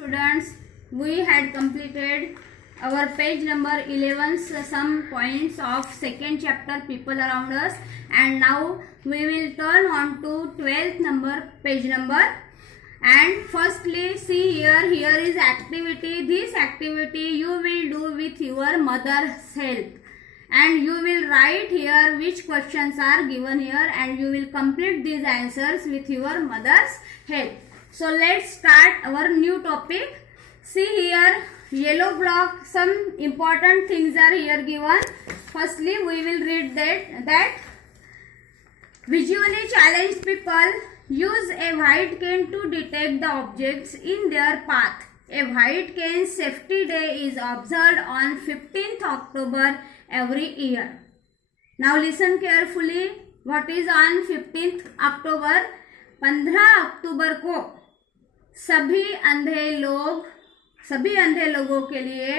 students, we had completed our page number 11, some points of second chapter people around us, and now we will turn on to 12th number page number. And firstly, see here is activity. This activity you will do with your mother's help, and you will write here which questions are given here, and you will complete these answers with your mother's help. So let's start our new topic. See here, yellow block, some important things are here given. Firstly, we will read that visually challenged people use a white cane to detect the objects in their path. A white cane safety day is observed on 15th October every year. Now listen carefully. What is on 15th October? 15 अक्टूबर को सभी अंधे लोगों के लिए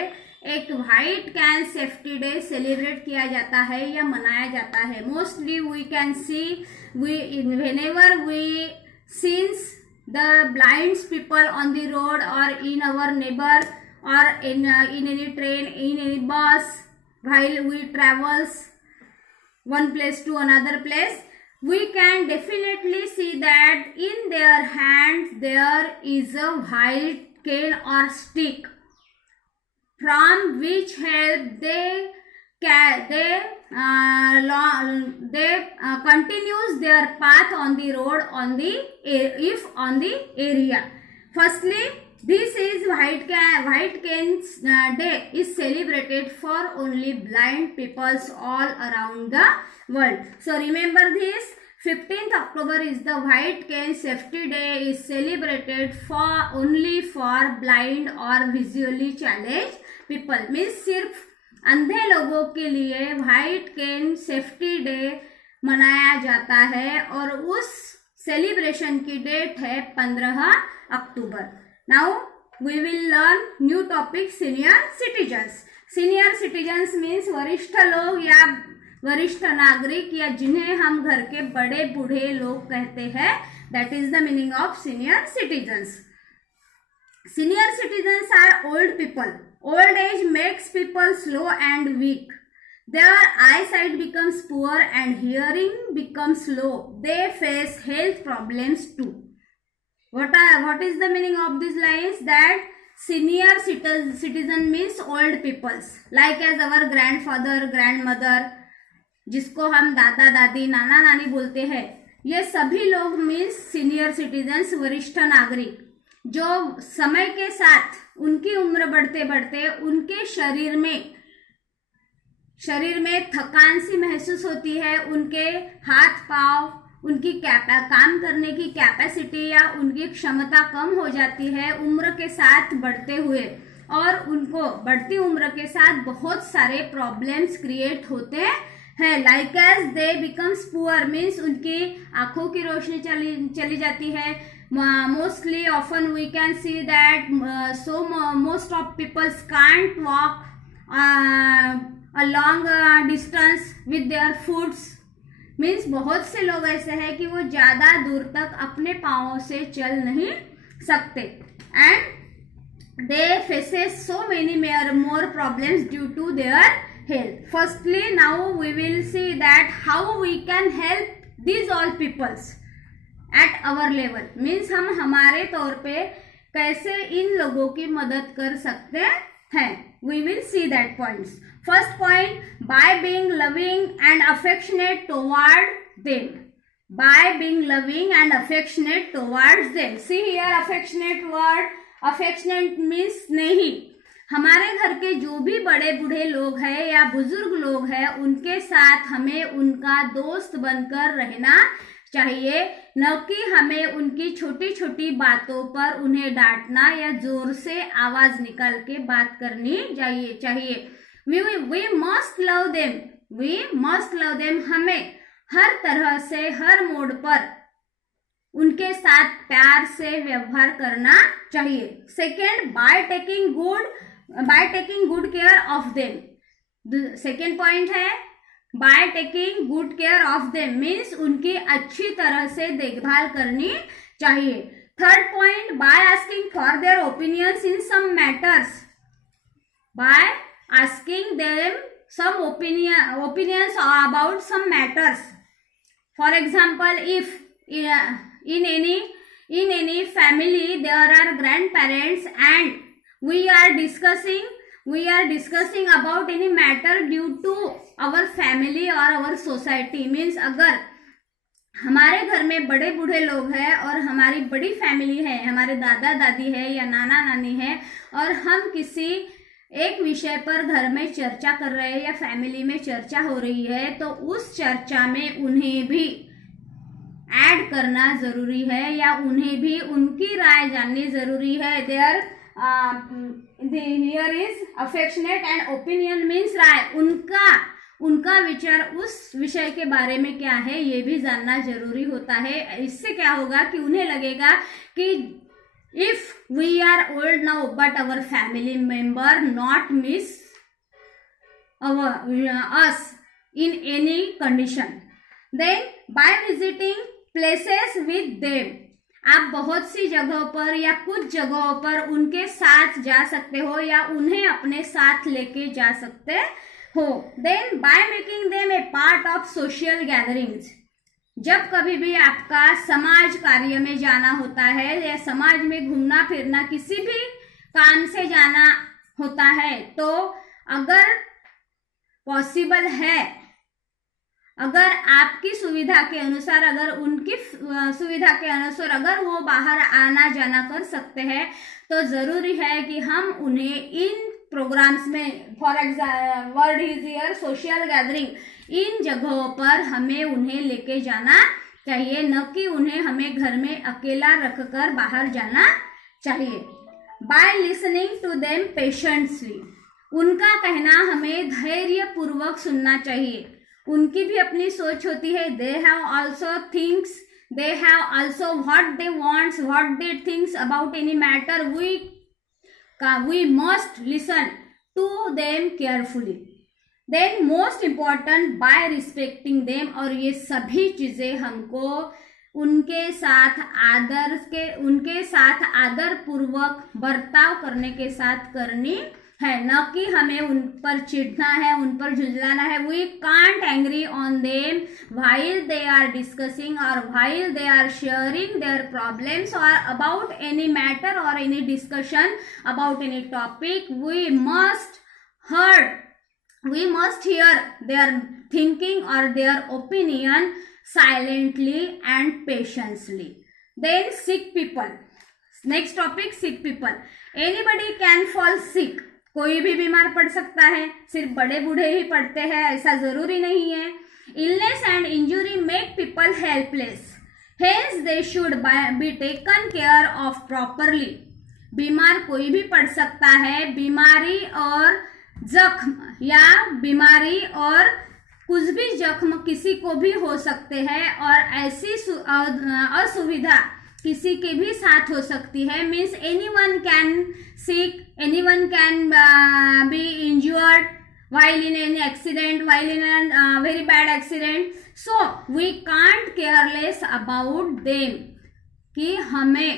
एक white cane safety day celebrate किया जाता है या मनाया जाता है. Mostly we can see whenever we sees the blind people on the road or in our neighbor or in any train, in any bus, while we travels one place to another place, we can definitely see that in their hands there is a white cane or stick, from which help they continues their path on the road on the area. Firstly, this is white cane day is celebrated for only blind peoples all around the world. So remember this, 15th October is the white cane safety day is celebrated for only for blind or visually challenged people. Means सिर्फ अंधे लोगों के लिए white केन safety day मनाया जाता है और उस सेलिब्रेशन की डेट है 15 अक्टूबर. Now we will learn new topic senior citizens. Senior citizens means वरिष्ठ लोग या वरिष्ठ नागरिक या जिन्हें हम घर के बड़े बूढ़े लोग कहते हैं. That is the meaning of senior citizens. Senior citizens are old people. Old age makes people slow and weak. Their eyesight becomes poor and hearing becomes low. They face health problems too. What is the meaning of these lines? That senior citizen means old peoples. Like as our grandfather, grandmother, जिसको हम दादा दादी नाना नानी बोलते हैं, ये सभी लोग मीन्स सीनियर सिटीजन्स, वरिष्ठ नागरिक, जो समय के साथ उनकी उम्र बढ़ते बढ़ते उनके शरीर में थकान सी महसूस होती है. उनके हाथ पांव, उनकी काम करने की कैपेसिटी या उनकी क्षमता कम हो जाती है उम्र के साथ बढ़ते हुए, और उनको बढ़ती उम्र के साथ बहुत सारे प्रॉब्लम्स क्रिएट होते है. Like as they becomes poor means उनकी आंखों की रोशनी चली जाती है. Mostly often we can see that most of people can't walk a long distance with their foots. Means बहुत से लोग ऐसे हैं कि वो ज़्यादा दूर तक अपने पाँवों से चल नहीं सकते. And they faces so many more problems due to their health. Firstly, now we will see that how we can help these all peoples at our level. Means हम हमारे तौर पे कैसे इन लोगों की मदद कर सकते हैं. We will see that points. First point, by being loving and affectionate toward them. By being loving and affectionate towards them. See here affectionate word. Affectionate means स्नेही. हमारे घर के जो भी बड़े बूढ़े लोग हैं या बुजुर्ग लोग हैं, उनके साथ हमें उनका दोस्त बनकर रहना चाहिए, न कि हमें उनकी छोटी छोटी बातों पर उन्हें डांटना या जोर से आवाज निकाल के बात करनी चाहिए. We must love them. We must love them. हमें हर तरह से हर मोड पर उनके साथ प्यार से व्यवहार करना चाहिए. Second, by taking good care of them. Second point है by taking good care of them means उनकी अच्छी तरह से देखभाल करनी चाहिए. Third point, by asking for their opinions in some matters. By asking them some opinions about some matters. For example, if in any family there are grandparents and we are discussing about any matter due to our family or our society, means अगर हमारे घर में बड़े बूढ़े लोग हैं और हमारी बड़ी फैमिली है, हमारे दादा दादी है या नाना नानी है, और हम किसी एक विषय पर घर में चर्चा कर रहे हैं या फैमिली में चर्चा हो रही है, तो उस चर्चा में उन्हें भी ऐड करना जरूरी है या उन्हें भी उनकी राय जाननी जरूरी है. There here is affectionate and opinion means राय. उनका विचार उस विषय के बारे में क्या है ये भी जानना जरूरी होता है. इससे क्या होगा कि उन्हें लगेगा कि if we are old now but our family member not miss us in any condition. Then by visiting places with them, आप बहुत सी जगहों पर या कुछ जगहों पर उनके साथ जा सकते हो या उन्हें अपने साथ लेके जा सकते हो. Then by making them a part of social gatherings, जब कभी भी आपका समाज कार्य में जाना होता है या समाज में घूमना फिरना किसी भी काम से जाना होता है, तो अगर पॉसिबल है, अगर आपकी सुविधा के अनुसार, अगर उनकी सुविधा के अनुसार अगर वो बाहर आना जाना कर सकते हैं, तो जरूरी है कि हम उन्हें इन प्रोग्राम्स में, for example word is here social gathering, इन जगहों पर हमें उन्हें लेके जाना चाहिए, न कि उन्हें हमें घर में अकेला रखकर बाहर जाना चाहिए. By listening to them patiently, उनका कहना हमें धैर्य पूर्वक सुनना चाहिए. उनकी भी अपनी सोच होती है. They have also thinks, they have also what they wants, what they thinks about any matter. we must listen to them carefully. Then most important, by respecting them, और ये सभी चीजें हमको उनके साथ आदर पूर्वक बर्ताव करने के साथ करनी है, न कि हमें उन पर चिढ़ना है, उन पर झुंझलाना है. We can't angry on them while they are discussing or while they are sharing their problems or about any matter or any discussion about any topic. We must hear their thinking or their opinion silently and patiently. Then sick people. Next topic, sick people. Anybody can fall sick. कोई भी बीमार पड़ सकता है, सिर्फ बड़े बूढ़े ही पड़ते हैं ऐसा जरूरी नहीं है. Illness and injury make people helpless, hence they should be taken care of properly. बीमार कोई भी पड़ सकता है. बीमारी और जख्म या बीमारी और कुछ भी जख्म किसी को भी हो सकते हैं और ऐसी असुविधा किसी के भी साथ हो सकती है. Means anyone can sick, anyone can be injured while in an accident, while in a very bad accident. So we can't careless about them, कि हमें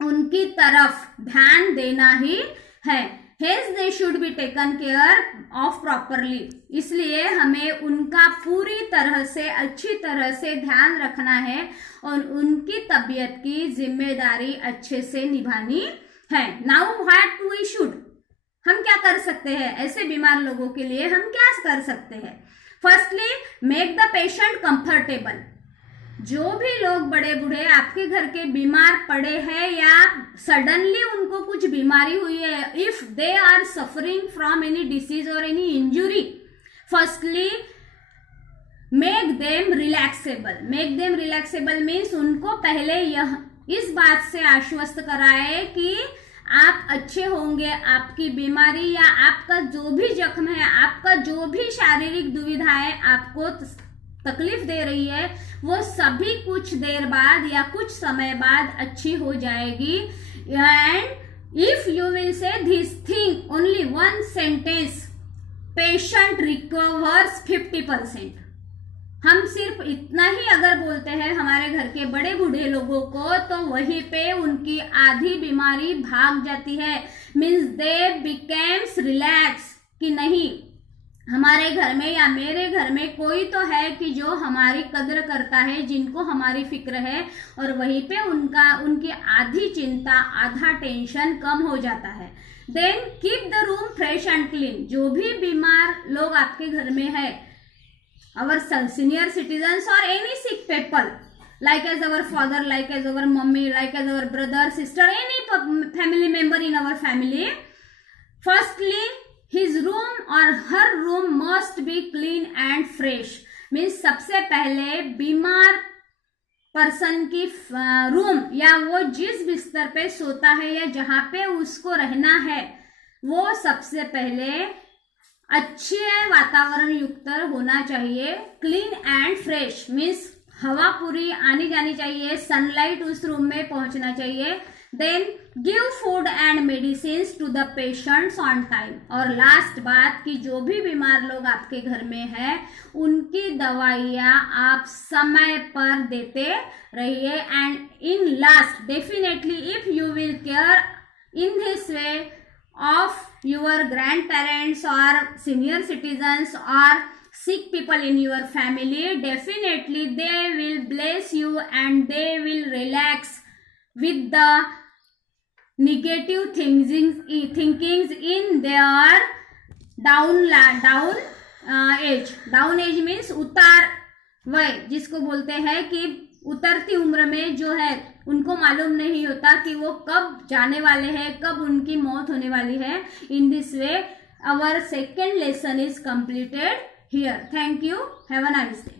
उनकी तरफ ध्यान देना ही है. Hence they should be taken care of properly. इसलिए हमें उनका पूरी तरह से अच्छी तरह से ध्यान रखना है और उनकी तबीयत की जिम्मेदारी अच्छे से निभानी है. नाउ व्हाट वी शुड, हम क्या कर सकते हैं ऐसे बीमार लोगों के लिए, हम क्या कर सकते हैं. Firstly, make the patient comfortable. जो भी लोग बड़े बूढ़े आपके घर के बीमार पड़े हैं या सडनली उनको कुछ बीमारी हुई है, if they are suffering from any disease और any injury, firstly make them relaxable. Make them relaxable means उनको पहले इस बात से आश्वस्त कराए कि आप अच्छे होंगे. आपकी बीमारी या आपका जो भी जख्म है, आपका जो भी शारीरिक दुविधाएं आपको तकलीफ दे रही है, वो सभी कुछ देर बाद या कुछ समय बाद अच्छी हो जाएगी. And if you will say this thing only one sentence, patient recovers 50%. हम सिर्फ इतना ही अगर बोलते हैं हमारे घर के बड़े बूढ़े लोगों को, तो वहीं पे उनकी आधी बीमारी भाग जाती है। मीन्स दे बिकेम्स रिलैक्स कि नहीं, हमारे घर में या मेरे घर में कोई तो है कि जो हमारी कद्र करता है, जिनको हमारी फिक्र है, और वहीं पे उनकी आधी चिंता, आधा टेंशन कम हो जाता है। Then keep the room fresh and clean. जो भी बीमार लोग आपके घर में है, our senior citizens or any sick people, like as our father, like as our mummy, like as our brother, sister, any family member in our family, firstly his room or her room must be clean and fresh. Means सबसे पहले बीमार person की room या वो जिस बिस्तर पे सोता है या जहाँ पे उसको रहना है, वो सबसे पहले अच्छे वातावरण युक्त होना चाहिए। क्लीन एंड फ्रेश मीन्स हवा पूरी आनी जानी चाहिए, सनलाइट उस रूम में पहुंचना चाहिए। Then give food and medicine to the patients on time. और लास्ट बात कि जो भी बीमार लोग आपके घर में है, उनकी दवाइयाँ आप समय पर देते रहिए। And in last, definitely if you will care in this way of your grandparents or senior citizens or sick people in your family, definitely they will bless you and they will relax with the negative thinkings in their down age. Down age means उतार वय, जिसको बोलते हैं कि उतरती उम्र में जो है उनको मालूम नहीं होता कि वो कब जाने वाले हैं, कब उनकी मौत होने वाली है। In this way our second lesson is completed here. Thank you, have a nice day.